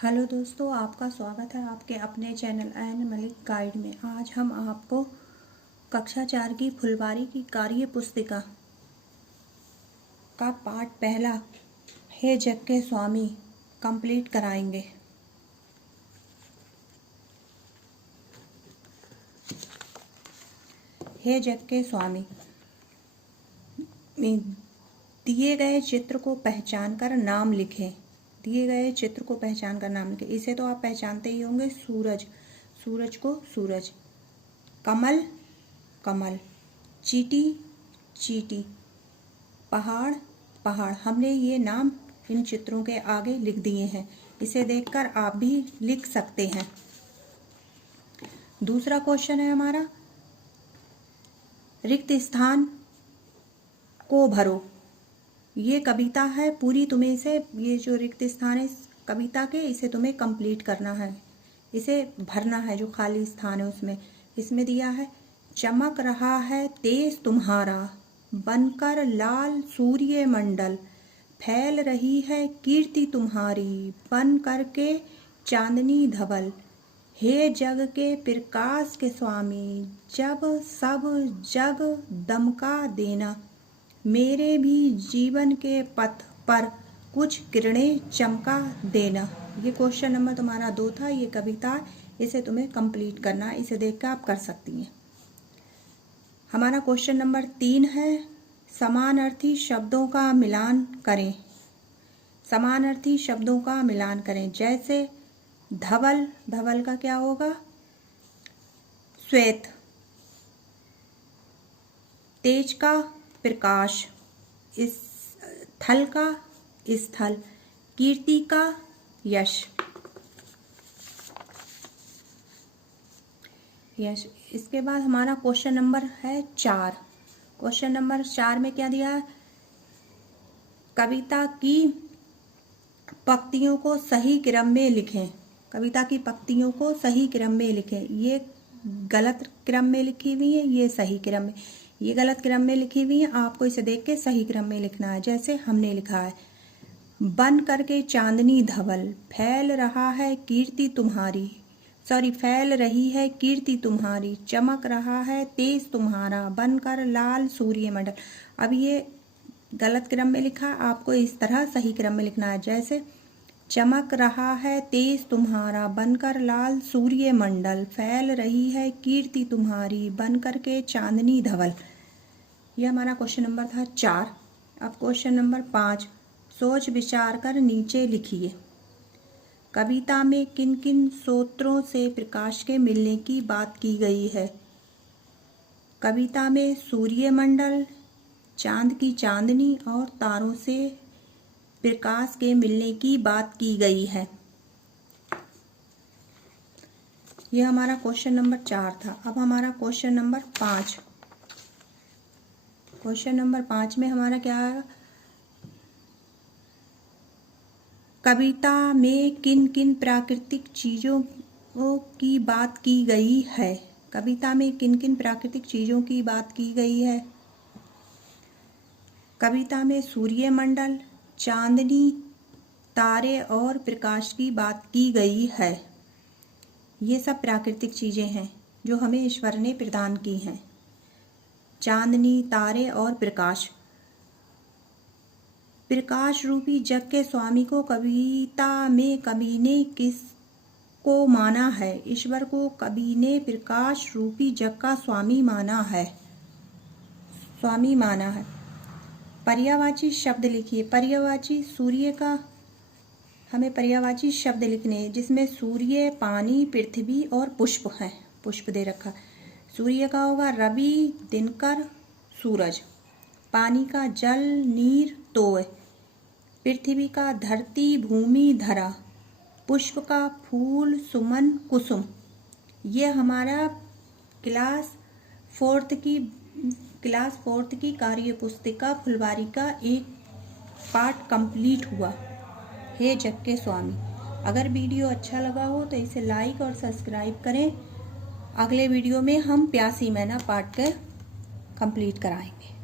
Hello दोस्तों, आपका स्वागत है आपके अपने चैनल एन मलिक गाइड में। आज हम आपको कक्षा 4 की फुलवारी की कार्य पुस्तिका का पाठ पहला हे जग के स्वामी कंप्लीट कराएंगे। हे जग के स्वामी, दिए गए चित्र को पहचान कर नाम लिखें। दिए गए चित्र को पहचान कर नाम लिखें। इसे तो आप पहचानते ही होंगे। सूरज, सूरज को सूरज। कमल, कमल। चींटी, चींटी। पहाड़, पहाड़। हमने ये नाम इन चित्रों के आगे लिख दिए हैं। इसे देखकर आप भी लिख सकते हैं। दूसरा क्वेश्चन है हमारा, रिक्त स्थान को भरो। ये कविता है पूरी, तुम्हें इसे, ये जो रिक्त स्थान है कविता के, इसे तुम्हें कंप्लीट करना है, इसे भरना है जो खाली स्थान है उसमें। इसमें दिया है, चमक रहा है तेज तुम्हारा, बनकर लाल सूर्य मंडल, फैल रही है कीर्ति तुम्हारी, बन करके चांदनी धवल। हे जग के प्रकाश के स्वामी, जब सब जग दमका देना, मेरे भी जीवन के पथ पर कुछ किरणें चमका देना। ये क्वेश्चन नंबर तुम्हारा 2 था। ये कविता, इसे तुम्हें कंप्लीट करना है। इसे देखकर आप कर सकती हैं। हमारा क्वेश्चन नंबर 3 है, समानार्थी शब्दों का मिलान करें। समानार्थी शब्दों का मिलान करें। जैसे धवल, धवल का क्या होगा? श्वेत। तेज का प्रकाश, इस थल का स्थल, कीर्ति का यश, यश। इसके बाद हमारा क्वेश्चन नंबर है 4। क्वेश्चन नंबर 4 में क्या दिया है? कविता की पंक्तियों को सही क्रम में लिखें। कविता की पंक्तियों को सही क्रम में लिखें। ये गलत क्रम में लिखी हुई है, ये सही क्रम में। ये गलत क्रम में लिखी हुई है, आपको इसे देख के सही क्रम में लिखना है। जैसे हमने लिखा है, बन करके चांदनी धवल, फैल रहा है कीर्ति तुम्हारी, फैल रही है कीर्ति तुम्हारी, चमक रहा है तेज तुम्हारा, बनकर लाल सूर्य मंडल। अब ये गलत क्रम में लिखा, आपको इस तरह सही क्रम में लिखना है। जैसे चमक रहा है तेज तुम्हारा, बनकर लाल सूर्य मंडल, फैल रही है कीर्ति तुम्हारी, बनकर के चांदनी धवल। यह हमारा क्वेश्चन नंबर था 4। अब क्वेश्चन नंबर 5, सोच विचार कर नीचे लिखिए। कविता में किन किन स्रोतों से प्रकाश के मिलने की बात की गई है? कविता में सूर्य मंडल, चांद की चांदनी और तारों से प्रकाश के मिलने की बात की गई है। यह हमारा क्वेश्चन नंबर 4 था। अब हमारा क्वेश्चन नंबर 5। क्वेश्चन नंबर 5 में हमारा क्या है? कविता में किन किन प्राकृतिक चीजों की बात की गई है? कविता में किन किन प्राकृतिक चीजों की बात की गई है? कविता में सूर्यमंडल, चांदनी, तारे और प्रकाश की बात की गई है। ये सब प्राकृतिक चीजें हैं जो हमें ईश्वर ने प्रदान की हैं। चांदनी, तारे और प्रकाश। प्रकाश रूपी जग के स्वामी को कविता में कवि ने किस को माना है? ईश्वर को कवि ने प्रकाश रूपी जग का स्वामी माना है, स्वामी माना है। पर्यायवाची शब्द लिखिए। पर्यायवाची, सूर्य का हमें पर्यायवाची शब्द लिखने हैं, जिसमें सूर्य, पानी, पृथ्वी और पुष्प हैं। पुष्प दे रखा। सूर्य का होगा रवि, दिनकर, सूरज। पानी का जल, नीर, तोय। पृथ्वी का धरती, भूमि, धरा। पुष्प का फूल, सुमन, कुसुम। ये हमारा क्लास 4th की कार्य पुस्तिका फुलवारी का एक पार्ट कंप्लीट हुआ। हे जग के स्वामी। अगर वीडियो अच्छा लगा हो तो इसे लाइक और सब्सक्राइब करें। अगले वीडियो में हम प्यासी मैना पार्ट के कंप्लीट कराएंगे।